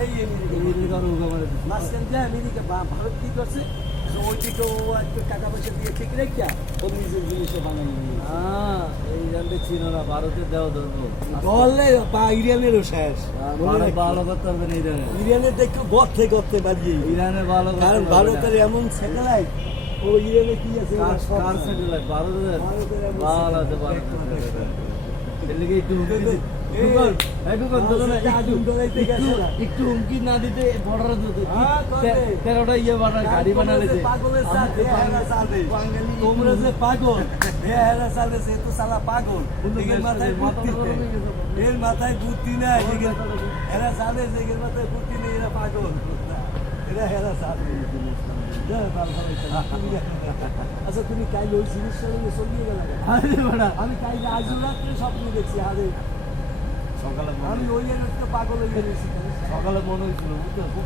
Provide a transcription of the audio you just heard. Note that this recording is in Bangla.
এই আমেরিকা রোগ আমার মাঝখান দিয়ে আমেরিকা ভারত কি করছে ওই দিকে ও একটু টাকা পয়সা দিয়ে ঠিক রেখা ও নিজের জিনিসও বানাই নিয়ে এই জানতে ছিল না ভারতের দেওয়া ধরবো ধরলে বা ইরানেরও শেষ ভালো করতে হবে না ইরানের ইরানের দেখো গর্তে গর্তে বাড়িয়ে ইরানের ভালো করতে কারণ হবে না। ভারতের এমন স্যাটেলাইট ও ইরানে কি আছে কার স্যাটেলাইট ভারতের ভারতের এমন ভালো আছে satellite। ভারতের এর লিগে একটু হুমকি এই- গুগল গুগল তোর না আগুন ধরাইতে গেছে না। একটু হুমকি না দিতে বর্ডার দিতে হ্যাঁ, করে। 13টা ইয়ে বাড়া গাড়ি বানালেছে পাগলের সাথে হেরা চালে বাঙালি তোমরা যে পাগল হেরা চালে সে তো সালা পাগল এর মাথায় বুদ্ধি এর মাথায় বুদ্ধি নাই এরা চালে যে এর মাথায় বুদ্ধি নেই এরা পাগল এরা হেরা চালে আচ্ছা তুমি কাইলে ওই জিনিসটা নিয়ে চলিয়ে গেলে আরে বাড়া আমি কাইলে আজ রাত্রে স্বপ্ন দেখছি আরে সকালে আমি ওই পাগল হয়ে গেছি সকালে মনে হয়েছিল বুঝছো ওই